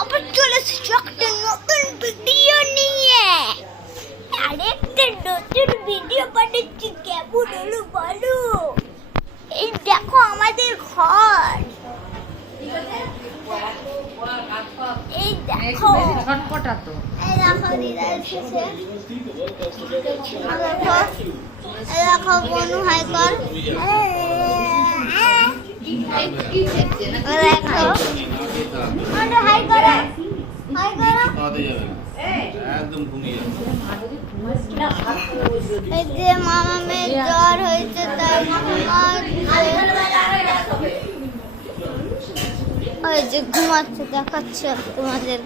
আবার চলে এসেছি একটা নতুন ভিডিও নিয়ে। আরেকটা নতুন ভিডিও বানাচ্ছি, কেমন হলো বলো? এই দেখো আমাদের ঘর, এই দেখো ছটপটা তো। এই দেখো দিদা এসেছে, এই দেখো বনু হাই কর, দেখো হাই করো, হাই করো। এই যে মামামের জ্বর হয়েছে, তাই ওই যে ঘুমাচ্ছে, দেখাচ্ছে তোমাদের।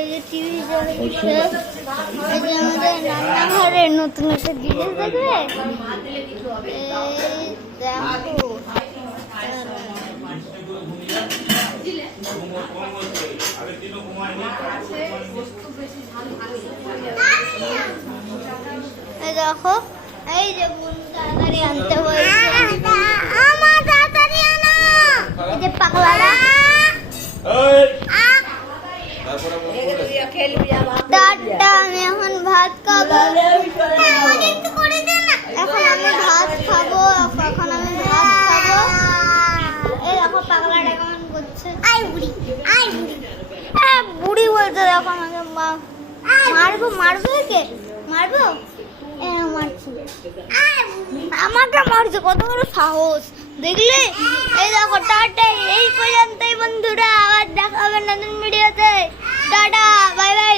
এই যে টিভি চলছে, এই যে আমাদের রান্নাঘরে নতুন একটা জিনিস দেখবে, এই দেখো এই দেখো, এই যে তাড়াতাড়ি আনতে হয়েছে, আমার তাড়াতাড়ি আনো। এই যে পাগলারা, টাটা, আমি এখন ভাত খাবো, এখন আমি ভাত খাবো, এখন আমি ভাত খাবো। এই দেখো পাগলাটা কেমন করছে, আই বুড়ি, আই বুড়ি, বুড়ি বলতে দেখো আমাকে মারবো, মারবো, কে মারবো, আমাকে মারছে, কত বড় সাহস দেখলে। এই দেখো টাটা, এই পর্যন্তই বন্ধুরা, আবার দেখা হবে নতুন ভিডিওতে। Tata, bye bye,